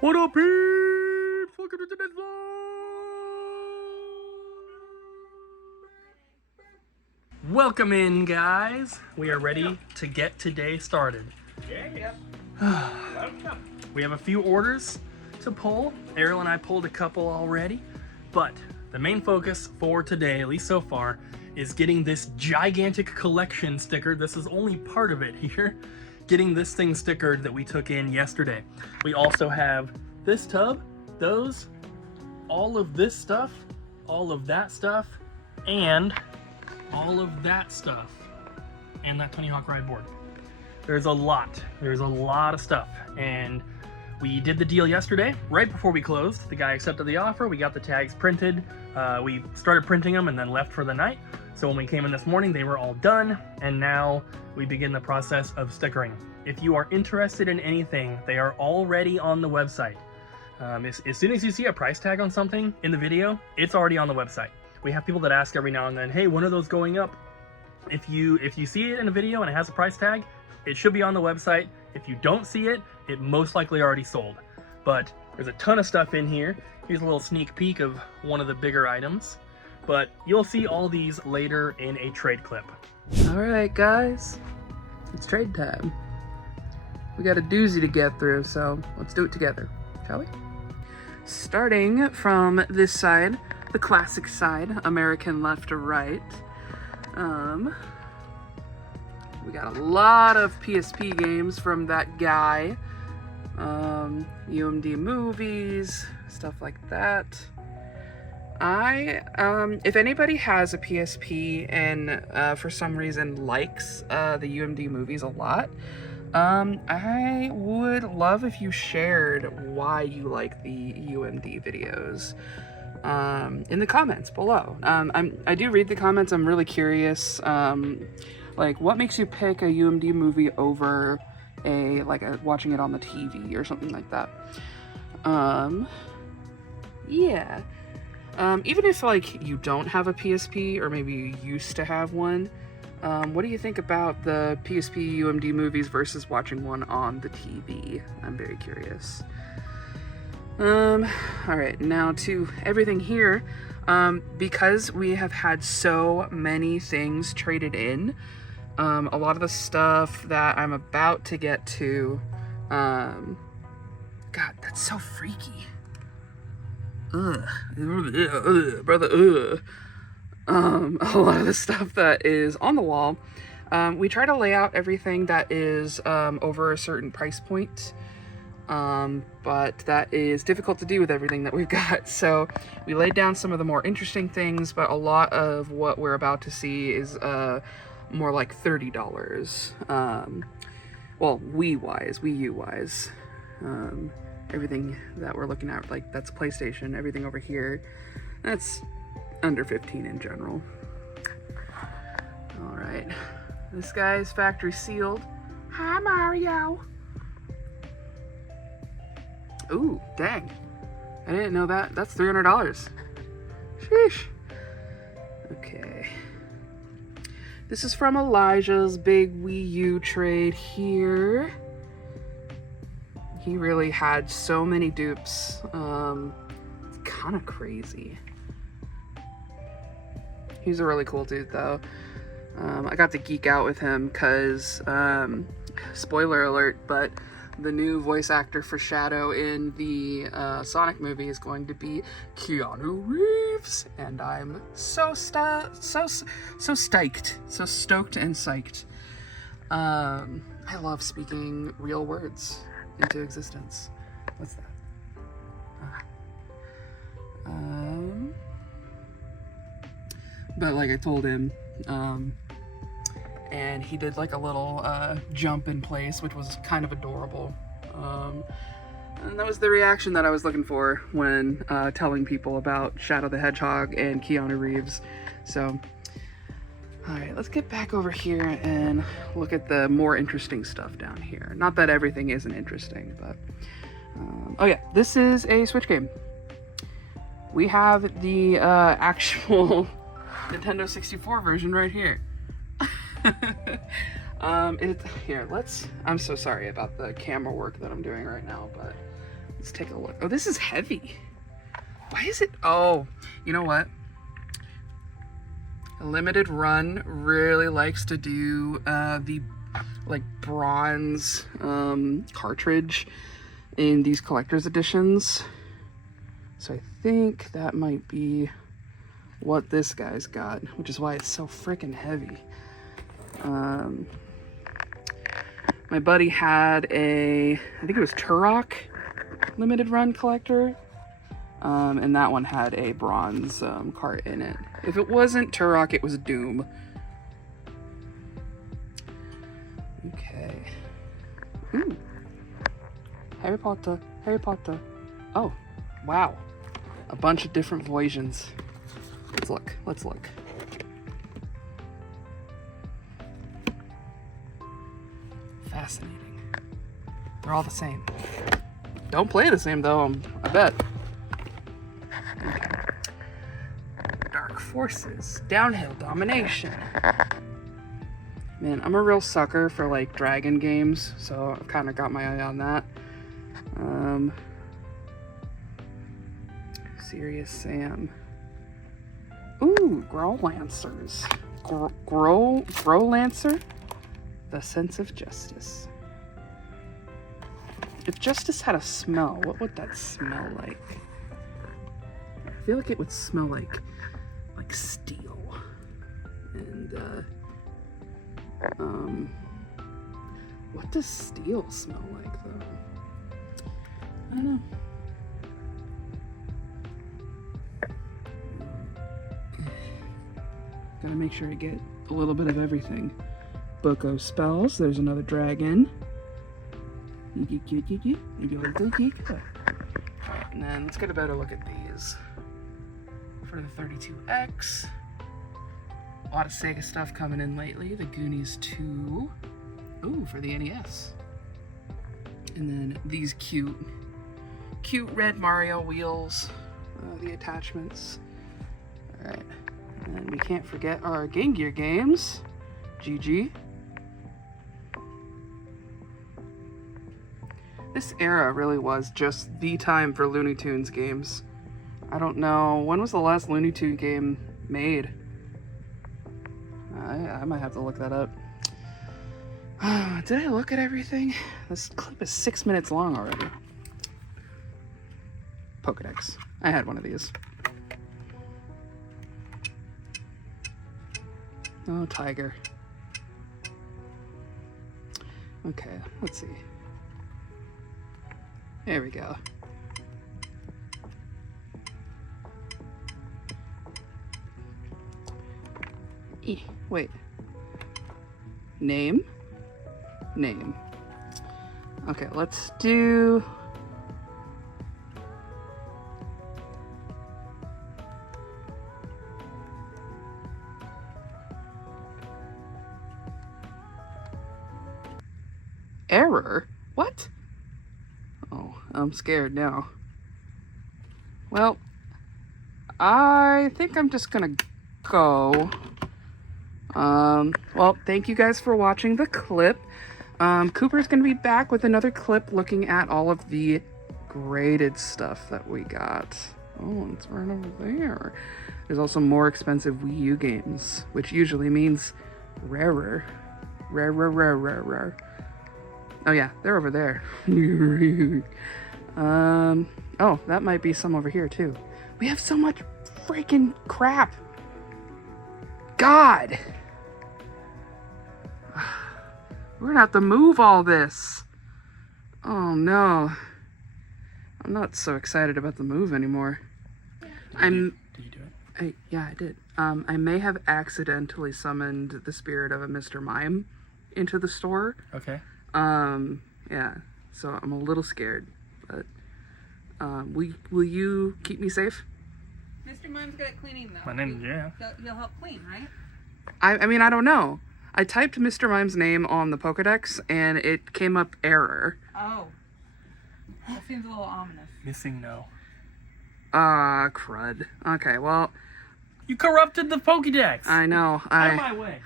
What up, peeps? Welcome to today's vlog. Welcome in, guys. We are ready to get today started. Yeah. We have a few orders to pull. Ariel and I pulled a couple already, but the main focus for today, at least so far, is getting this gigantic collection sticker. This is only part of it here. Getting this thing stickered that we took in yesterday. We also have this tub, those, all of this stuff, all of that stuff, and all of that stuff, and that Tony Hawk Ride board. There's a lot of stuff, and we did the deal yesterday, right before we closed. The guy accepted the offer, we got the tags printed, we started printing them and then left for the night. So when we came in this morning, they were all done, and now we begin the process of stickering. If you are interested in anything, they are already on the website. As soon as you see a price tag on something in the video, it's already on the website. We have people that ask every now and then, hey, when are those going up? If you see it in a video and it has a price tag, it should be on the website. If you don't see it, it most likely already sold. But there's a ton of stuff in here. Here's a little sneak peek of one of the bigger items. But you'll see all these later in a trade clip. Alright guys, it's trade time. We got a doozy to get through, so let's do it together, shall we? Starting from this side, the classic side, American left to right. We got a lot of PSP games from that guy. UMD movies, stuff like that. If anybody has a PSP and for some reason likes the UMD movies a lot, I would love if you shared why you like the UMD videos in the comments below. I do read the comments. I'm really curious. Like, what makes you pick a UMD movie over watching it on the TV or something like that? Yeah. Even if like you don't have a PSP or maybe you used to have one, what do you think about the PSP UMD movies versus watching one on the TV? I'm very curious. Alright, now to everything here. Because we have had so many things traded in, a lot of the stuff that I'm about to get to, God, that's so freaky. Ugh, brother, ugh. A lot of the stuff that is on the wall, we try to lay out everything that is over a certain price point, but that is difficult to do with everything that we've got. So we laid down some of the more interesting things, but a lot of what we're about to see is more like $30. Well, Wii U wise. Everything that we're looking at, like, that's PlayStation. Everything over here, that's under 15 in general. All right, this guy is factory sealed. Hi, Mario. Ooh, dang. I didn't know that. That's $300. Sheesh. Okay. This is from Elijah's big Wii U trade here. He really had so many dupes. It's kind of crazy. He's a really cool dude, though. I got to geek out with him because, spoiler alert, but the new voice actor for Shadow in the Sonic movie is going to be Keanu Reeves, and I'm so stoked and psyched. I love speaking real words into existence. What's that? But like I told him, and he did like a little jump in place, which was kind of adorable. And that was the reaction that I was looking for when telling people about Shadow the Hedgehog and Keanu Reeves. So, alright, let's get back over here and look at the more interesting stuff down here. Not that everything isn't interesting, but... oh yeah, this is a Switch game. We have the actual Nintendo 64 version right here. I'm so sorry about the camera work that I'm doing right now, but Let's take a look. Oh, this is heavy. Why is it? Oh, you know what? A limited run really likes to do the like bronze cartridge in these collector's editions. So I think that might be what this guy's got, which is why it's so freaking heavy. My buddy had a, I think it was Turok limited run collector, and that one had a bronze cart in it. If it wasn't Turok, it was Doom. Okay. Ooh. Harry Potter, Harry Potter. Oh, wow. A bunch of different versions. Let's look, let's look. Fascinating. They're all the same. Don't play the same though, I bet. Dark Forces, Downhill Domination. Man, I'm a real sucker for like dragon games, so I've kind of got my eye on that. Serious Sam. Ooh, Grow Lancers. Grow Lancer? The Sense of Justice. If justice had a smell, what would that smell like? I feel like it would smell like steel. And what does steel smell like though? I don't know. Gotta make sure I get a little bit of everything. Book of Spells, there's another dragon. And then let's get a better look at these. For the 32X. A lot of Sega stuff coming in lately. The Goonies 2. Ooh, for the NES. And then these cute red Mario wheels. The attachments. Alright. And we can't forget our Game Gear games. GG. This era really was just the time for Looney Tunes games. I don't know, when was the last Looney Tune game made? I might have to look that up. Did I look at everything? This clip is 6 minutes long already. Pokedex. I had one of these. Oh, tiger. Okay, let's see. There we go. Wait. Name? Name. Okay, let's do... Error? What? Oh, I'm scared now. Well, I think I'm just gonna go. Well, thank you guys for watching the clip. Cooper's gonna be back with another clip looking at all of the graded stuff that we got. Oh, it's right over there. There's also more expensive Wii U games, which usually means rarer. Rare. Oh yeah, they're over there. Oh, that might be some over here too. We have so much freaking crap. God. We're gonna have to move all this. Oh no. I'm not so excited about the move anymore. Did you do it? Yeah, I did. I may have accidentally summoned the spirit of a Mr. Mime into the store. Okay. Yeah, so I'm a little scared, but will you keep me safe? Mr. Mime's good at cleaning though. My name's Jeff. He'll help clean, right? I mean, I don't know. I typed Mr. Mime's name on the Pokedex and it came up error. Oh. That seems a little ominous. Missing no. Crud. Okay, well. You corrupted the Pokédex! I know. Out of my way.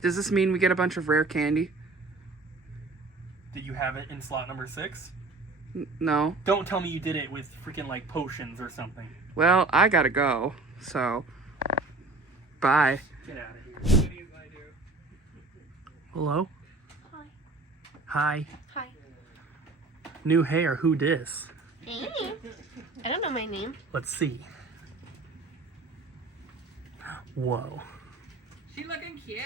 Does this mean we get a bunch of rare candy? Did you have it in slot number 6? No. Don't tell me you did it with freaking like potions or something. Well, I gotta go, so bye. Get out of here. Hello? Hi. Hi. Hi. New hair, who dis? Hey. I don't know my name. Let's see. Whoa. She looking cute.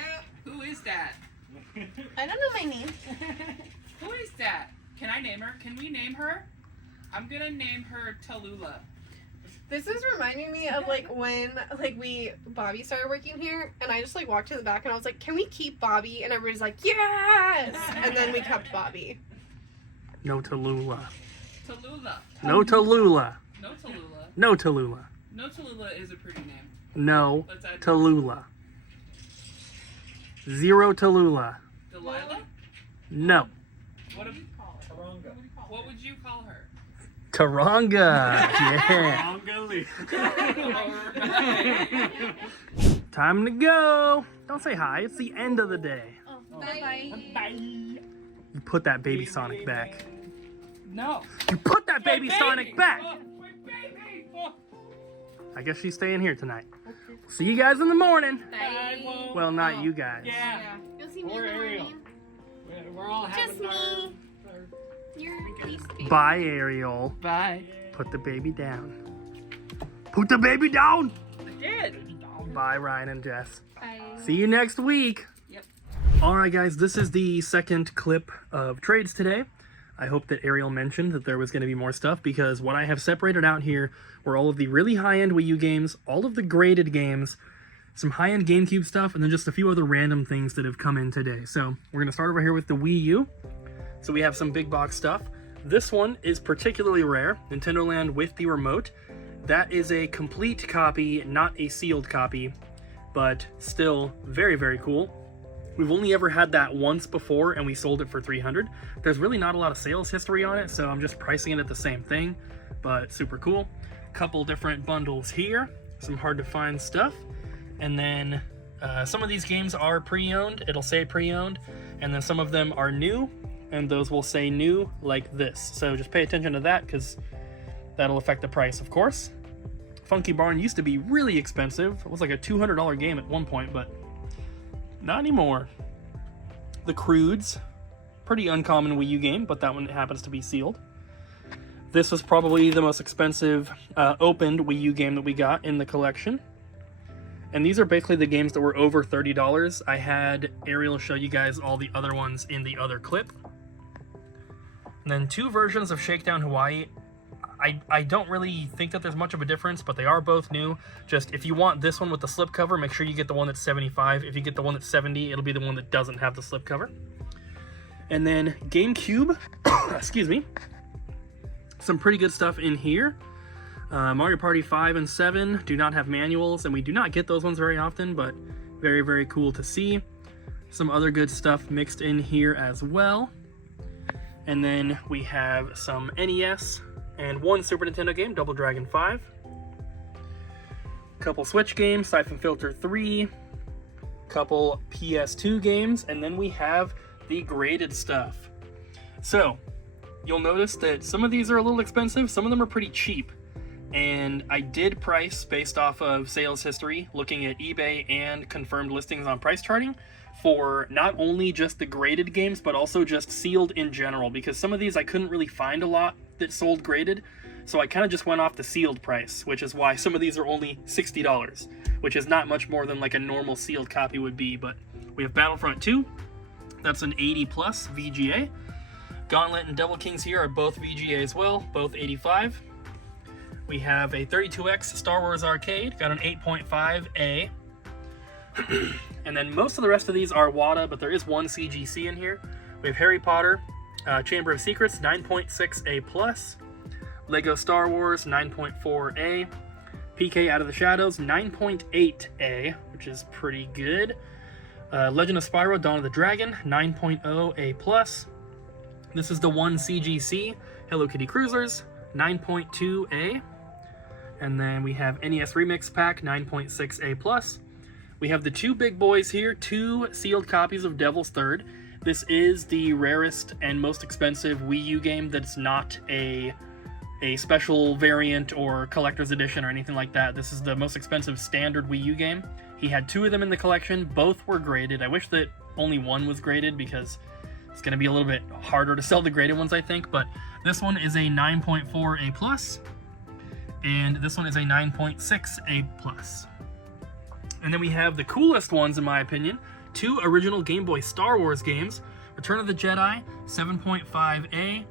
Who is that? I don't know my name. Who is that? Can I name her? Can we name her? I'm gonna name her Tallulah. This is reminding me of like when Bobby started working here, and I just like walked to the back and I was like, "Can we keep Bobby?" And everybody's like, "Yes!" And then we kept Bobby. No Tallulah. Tallulah. No Tallulah. No Tallulah. No Tallulah. No Tallulah is a pretty name. No Let's add Tallulah. Zero Tallulah. Delilah? No. What would you call her? What would you call her? Taranga. Yeah. Time to go. Don't say hi. It's the end of the day. Oh, bye. You put that baby Sonic back. No. You put that baby Sonic back. Oh, my baby. Oh. I guess she's staying here tonight. See you guys in the morning. Bye. Well, not you guys. Yeah. You'll see me in Or the Ariel. morning. We're all Just having our... me. You're least favorite. Bye, Ariel. Bye. Put the baby down. Put the baby down. I did. Bye, Ryan and Jess. Bye. See you next week. Yep. Alright guys, this is the second clip of trades today. I hope that Ariel mentioned that there was going to be more stuff, because what I have separated out here were all of the really high-end Wii U games, all of the graded games, some high-end GameCube stuff, and then just a few other random things that have come in today. So we're going to start over here with the Wii U. So we have some big box stuff. This one is particularly rare, Nintendo Land with the remote. That is a complete copy, not a sealed copy, but still very, very cool. We've only ever had that once before, and we sold it for $300. There's really not a lot of sales history on it, so I'm just pricing it at the same thing, but super cool. Couple different bundles here, some hard to find stuff, and then some of these games are pre-owned. It'll say pre-owned, and then some of them are new, and those will say new like this. So just pay attention to that, because that'll affect the price, of course. Funky Barn used to be really expensive. It was like a $200 game at one point, but not anymore. The Crudes, pretty uncommon Wii U game, but that one happens to be sealed. This was probably the most expensive opened Wii U game that we got in the collection. And these are basically the games that were over $30. I had Ariel show you guys all the other ones in the other clip. And then 2 versions of Shakedown Hawaii. I don't really think that there's much of a difference, but they are both new. Just if you want this one with the slipcover, make sure you get the one that's $75. If you get the one that's $70, it'll be the one that doesn't have the slipcover. And then GameCube, excuse me, some pretty good stuff in here. Mario Party 5 and 7 do not have manuals, and we do not get those ones very often, but very, very cool to see. Some other good stuff mixed in here as well. And then we have some NES and 1 Super Nintendo game, Double Dragon 5. Couple Switch games, Siphon Filter 3. Couple PS2 games, and then we have the graded stuff. So, you'll notice that some of these are a little expensive, some of them are pretty cheap. And I did price based off of sales history, looking at eBay and confirmed listings on price charting, for not only just the graded games, but also just sealed in general, because some of these I couldn't really find a lot that sold graded, so I kind of just went off the sealed price, which is why some of these are only $60, which is not much more than like a normal sealed copy would be. But we have Battlefront 2, that's an 80 plus VGA. Gauntlet and Devil Kings here are both VGA as well, both 85. We have a 32X Star Wars Arcade, got an 8.5A. And then most of the rest of these are WATA, but there is one CGC in here. We have Harry Potter, Chamber of Secrets, 9.6A+. Lego Star Wars, 9.4A. PK Out of the Shadows, 9.8A, which is pretty good. Legend of Spyro, Dawn of the Dragon, 9.0A+. This is the one CGC, Hello Kitty Cruisers, 9.2A. And then we have NES Remix Pack, 9.6A+. We have the 2 big boys here, 2 sealed copies of Devil's Third. This is the rarest and most expensive Wii U game that's not a special variant or collector's edition or anything like that. This is the most expensive standard Wii U game. He had 2 of them in the collection. Both were graded. I wish that only one was graded because it's going to be a little bit harder to sell the graded ones, I think. But this one is a 9.4 A+, and this one is a 9.6 A+. And then we have the coolest ones, in my opinion. 2 original Game Boy Star Wars games. Return of the Jedi, 7.5A,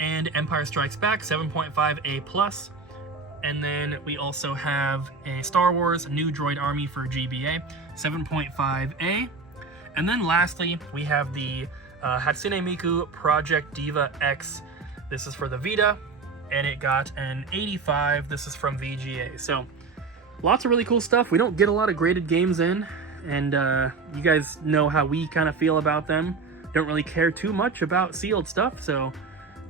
and Empire Strikes Back, 7.5 A+. And then we also have a Star Wars New Droid Army for GBA, 7.5A. And then lastly, we have the Hatsune Miku Project Diva X. This is for the Vita, and it got an 85. This is from VGA. So lots of really cool stuff. We don't get a lot of graded games in, and you guys know how we kind of feel about them. Don't really care too much about sealed stuff, so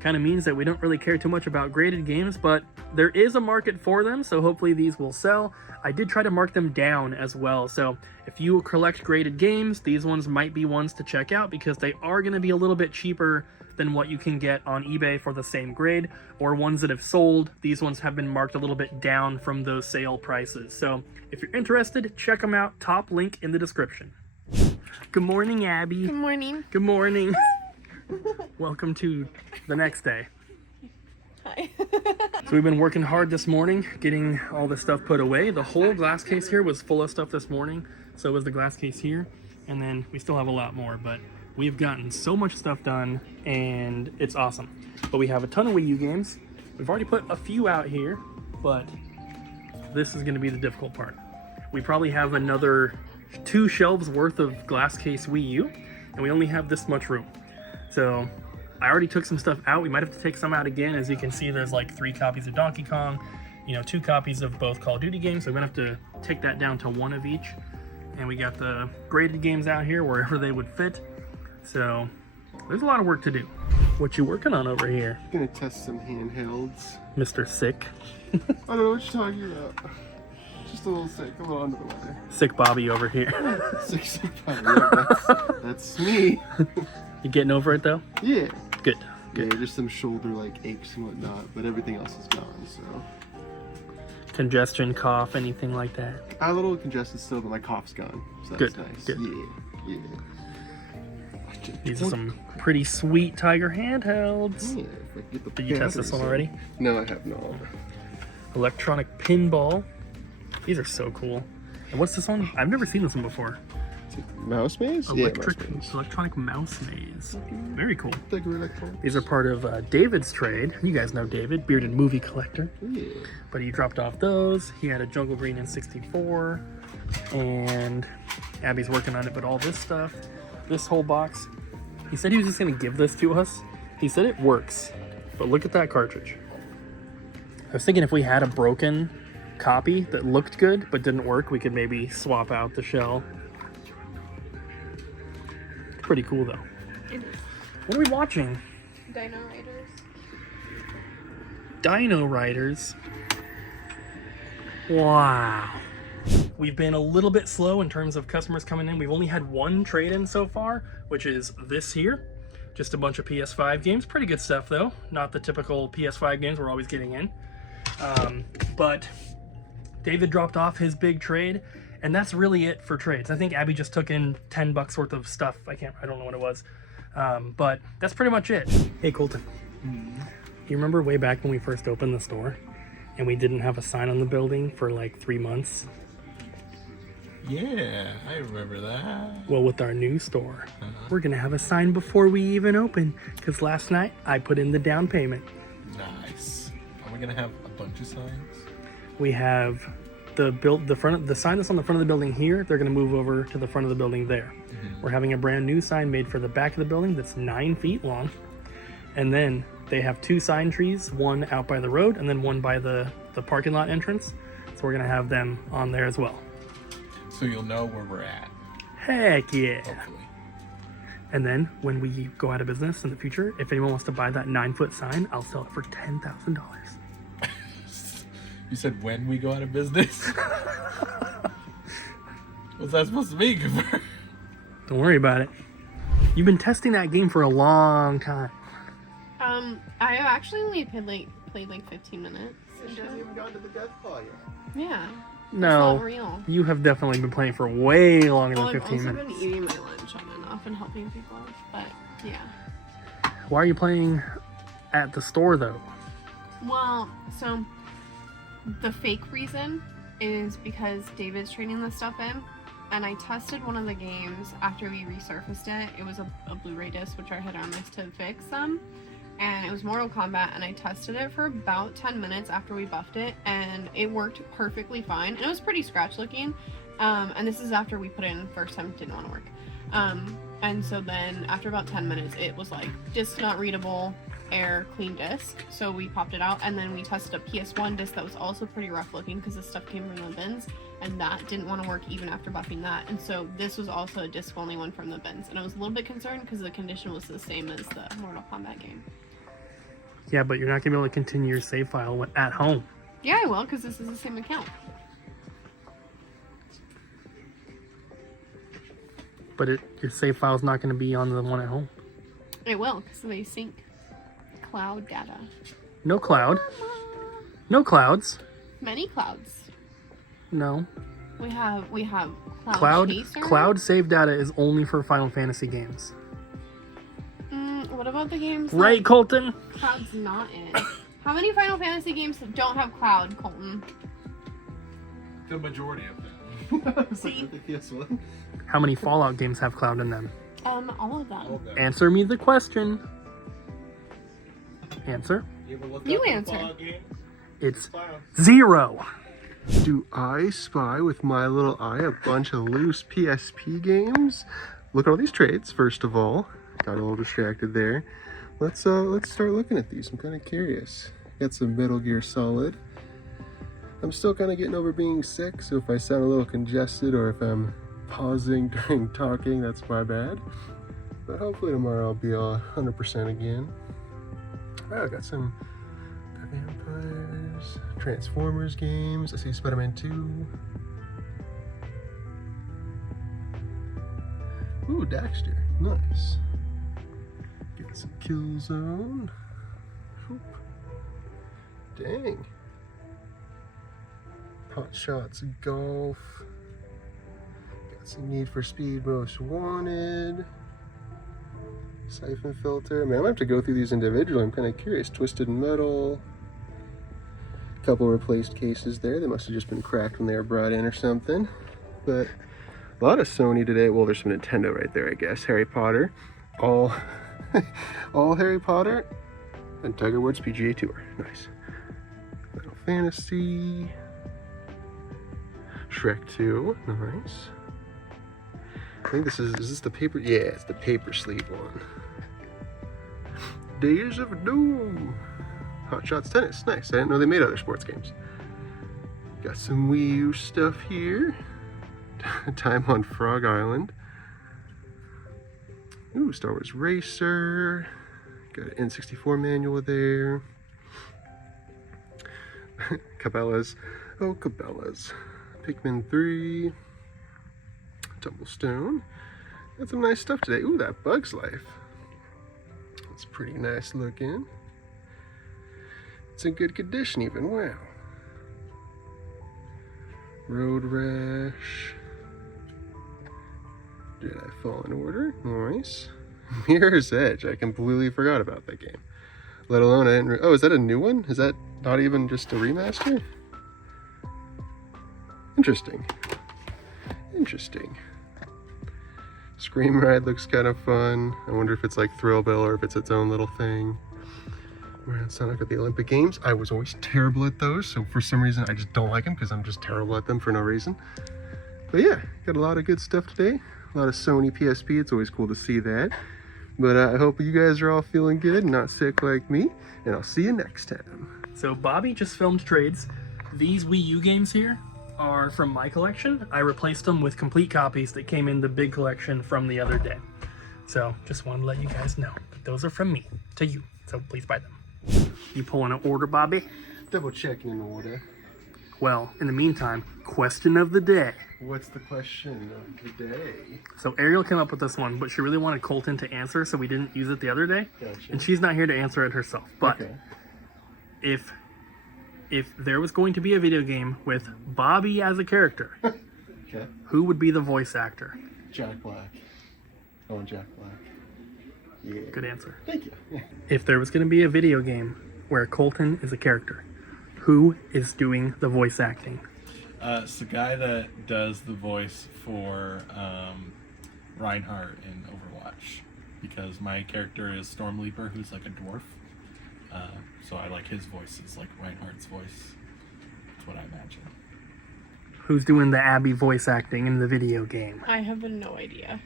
kind of means that we don't really care too much about graded games, but there is a market for them, so hopefully these will sell. I did try to mark them down as well, so if you collect graded games, these ones might be ones to check out because they are going to be a little bit cheaper than what you can get on eBay for the same grade, or ones that have sold. These ones have been marked a little bit down from those sale prices. So if you're interested, check them out. Top link in the description. Good morning, Abby. Good morning. Good morning. Welcome to the next day. Hi. So we've been working hard this morning, getting all this stuff put away. The whole glass case here was full of stuff this morning. So was the glass case here. And then we still have a lot more, but we've gotten so much stuff done and it's awesome. But we have a ton of Wii U games. We've already put a few out here, but this is going to be the difficult part. We probably have another 2 shelves worth of glass case Wii U, and we only have this much room. So I already took some stuff out. We might have to take some out again. As you can see, there's like 3 copies of Donkey Kong, 2 copies of both Call of Duty games. So we're gonna have to take that down to 1 of each. And we got the graded games out here wherever they would fit. So there's a lot of work to do. What you working on over here? Gonna test some handhelds. Mr. Sick. I don't know what you're talking about. Just a little sick, a little under the weather. Sick Bobby over here. Sick, yeah, that's me. You getting over it though? Yeah. Good. Yeah, just some shoulder aches and whatnot, but everything else is gone, so. Congestion, cough, anything like that? I'm a little congested still, but my cough's gone, so that's nice. Good. Yeah. These are some pretty sweet Tiger handhelds. Yeah, if I can get the Did you test this one already? No, I have not. Electronic pinball. These are so cool. And what's this one? I've never seen this one before. Mouse maze? Electronic mouse maze. Very cool. Like electronics. These are part of David's trade. You guys know David, bearded movie collector. Yeah. But he dropped off those. He had a Jungle Green in 64. And Abby's working on it, but all this stuff, this whole box. He said he was just going to give this to us. He said it works. But look at that cartridge. I was thinking if we had a broken copy that looked good but didn't work, we could maybe swap out the shell. Pretty cool though. It is. What are we watching? Dino Riders. Dino Riders. Wow. We've been a little bit slow in terms of customers coming in. We've only had 1 trade-in so far, which is this here. Just a bunch of PS5 games. Pretty good stuff though. Not the typical PS5 games we're always getting in. But David dropped off his big trade. And that's really it for trades. I think Abby just took in $10 worth of stuff. I don't know what it was. But that's pretty much it. Hey, Colton. You remember way back when we first opened the store and we didn't have a sign on the building for like 3 months? Yeah, I remember that. Well, with our new store, we're gonna have a sign before we even open, because last night I put in the down payment. Nice. Are we gonna have a bunch of signs? We have the sign that's on the front of the building here. They're gonna move over to the front of the building there. We're having a brand new sign made for the back of the building that's 9 feet long, and then they have 2 sign trees, one out by the road and then one by the parking lot entrance. So we're gonna have them on there as well. So you'll know where we're at. Heck yeah. Hopefully. And then when we go out of business in the future, if anyone wants to buy that 9-foot sign, I'll sell it for $10,000. You said when we go out of business? What's that supposed to mean, Cooper? Don't worry about it. You've been testing that game for a long time. I actually only played like 15 minutes. She hasn't even gotten to the death claw yet. Yeah. No, It's not real. you have definitely been playing for way longer Well, than I've 15 also minutes. been eating my lunch on and off and helping people, but yeah. Why are you playing at the store though? Well, so the fake reason is because David's trading this stuff in, and I tested one of the games after we resurfaced it. It was a Blu-ray disc, which I had on this to fix them, and it was Mortal Kombat, and I tested it for about 10 minutes after we buffed it, and it worked perfectly fine. And it was pretty scratch looking, and this is after we put it in first time. It didn't want to work. And so then after about 10 minutes, it was like disc not readable, error, clean disc. So we popped it out, and then we tested a PS1 disc that was also pretty rough looking because the stuff came from the bins, and that didn't want to work even after buffing that. And so this was also a disc only one from the bins, and I was a little bit concerned because the condition was the same as the Mortal Kombat game. Yeah, but you're not gonna be able to continue your save file at home. Yeah, I will, because this is the same account. But your save file's not gonna be on the one at home. It will, because they sync cloud data. No cloud. No clouds. Many clouds. No. We have cloud chaser. Cloud save data is only for Final Fantasy games. What about the games that Right, Colton? cloud's not in? How many Final Fantasy games don't have cloud, Colton? The majority of them. See? How many Fallout games have cloud in them? All of them. Answer me the question. Answer. You answer. It's 0. Do I spy with my little eye a bunch of loose PSP games? Look at all these trades, first of all. Got a little distracted there. Let's start looking at these. I'm kind of curious. Got some Metal Gear Solid. I'm still kind of getting over being sick, so if I sound a little congested or if I'm pausing during talking, that's my bad. But hopefully tomorrow I'll be all 100% again. I got some Vampires, Transformers games. I see Spider-Man 2. Ooh, Daxter. Nice. Get some Killzone. Whoop. Dang. Hot Shots Golf. Got some Need for Speed Most Wanted. Siphon Filter. Man, I'm gonna have to go through these individually. I'm kind of curious. Twisted Metal. Couple replaced cases there. They must have just been cracked when they were brought in or something. But a lot of Sony today. Well, there's some Nintendo right there, I guess. Harry Potter. All Harry Potter. And Tiger Woods PGA Tour. Nice. Final Fantasy. Shrek 2. Nice. I think this is this the paper? Yeah, it's the paper sleeve one. Days of Doom. Hot Shots Tennis. Nice. I didn't know they made other sports games. Got some Wii U stuff here. Time on Frog Island. Ooh, Star Wars Racer. Got an N64 manual there. Cabela's. Oh, Cabela's. Pikmin 3. Tumblestone. Got some nice stuff today. Ooh, that Bug's Life. It's pretty nice looking. It's in good condition even. Wow. Road Rash. Did I Fall in Order? Nice. Mirror's Edge. I completely forgot about that game. Let alone I didn't. Oh, is that a new one? Is that not even just a remaster? Interesting. Interesting. Scream Ride looks kind of fun. I wonder if it's like Thrillville or if it's its own little thing. We're at Sonic at the Olympic Games. I was always terrible at those, so for some reason I just don't like them because I'm just terrible at them for no reason. But yeah, got a lot of good stuff today. A lot of Sony PSP. It's always cool to see that. But I hope you guys are all feeling good and not sick like me. And I'll see you next time. So Bobby just filmed trades. These Wii U games here are from my collection. I replaced them with complete copies that came in the big collection from the other day. So just wanted to let you guys know that those are from me to you. So please buy them. You pulling an order, Bobby? Double checking an order. Well, in the meantime, question of the day. What's the question of the day? So Ariel came up with this one, but she really wanted Colton to answer, so we didn't use it the other day. Gotcha. And she's not here to answer it herself. But Okay. if there was going to be a video game with Bobby as a character, Okay. who would be the voice actor? Jack Black. Oh, Jack Black. Yeah. Good answer. Thank you. If there was going to be a video game where Colton is a character, who is doing the voice acting? It's the guy that does the voice for Reinhardt in Overwatch, because my character is Stormleaper, who's like a dwarf. So I like his voice. It's like Reinhardt's voice. That's what I imagine. Who's doing the Abby voice acting in the video game? I have no idea.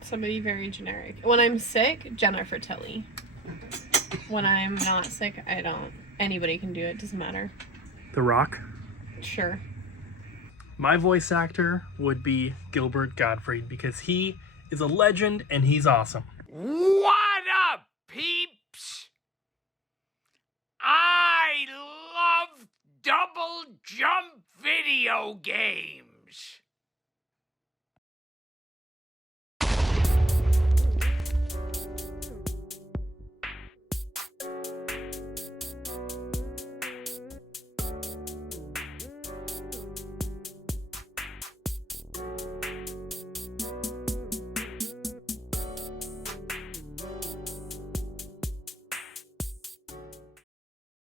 Somebody very generic. When I'm sick, Jennifer Tilly. When I'm not sick, I don't. Anybody can do it. Doesn't matter. The Rock? Sure. My voice actor would be Gilbert Gottfried because he is a legend and he's awesome. What up, peeps? I love double jump video games.